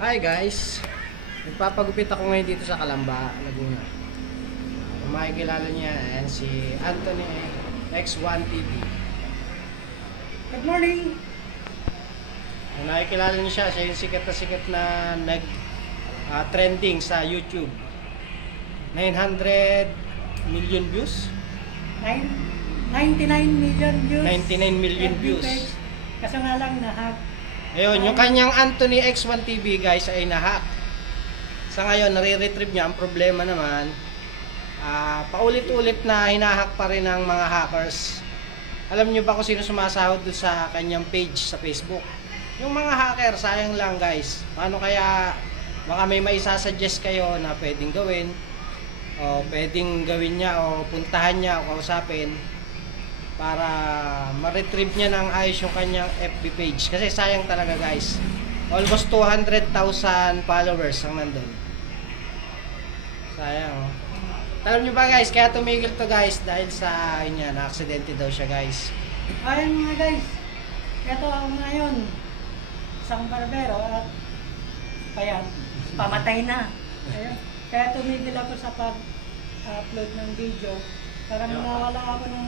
Hi guys, nagpapagupit ako ngayon dito sa Calamba, Laguna. Kung makikilala niya, ayan si Anthony X1 TV. Good morning! Kung nakikilala niyo siya yung sikat na trending sa YouTube. 900 million views? 99 million views. 99 million FB views. page. Kaso nga lang na-hack. Ayun, yung kanyang Anthony X1 TV guys ay nahack. Sa ngayon, nare-retrieve niya. Ang problema naman, paulit-ulit na hinahack pa rin ng mga hackers. Alam niyo ba kung sino sumasahod doon sa kanyang page sa Facebook? Yung mga hacker, sayang lang guys. Paano kaya, baka may maisasuggest kayo na pwedeng gawin, o pwedeng gawin niya, o puntahan niya, o kausapin, para ma-retrieve niya ng ayos yung kanyang FB page. Kasi sayang talaga guys. Almost 200,000 followers ang nandun. Sayang. Alam nyo ba guys, kaya tumigil to guys dahil sa na-aksidente daw siya guys. Ayun mga guys, ito ako ngayon, isang barbero at kaya pamatay na. Kaya tumigil ako sa pag-upload ng video para nawala ako ng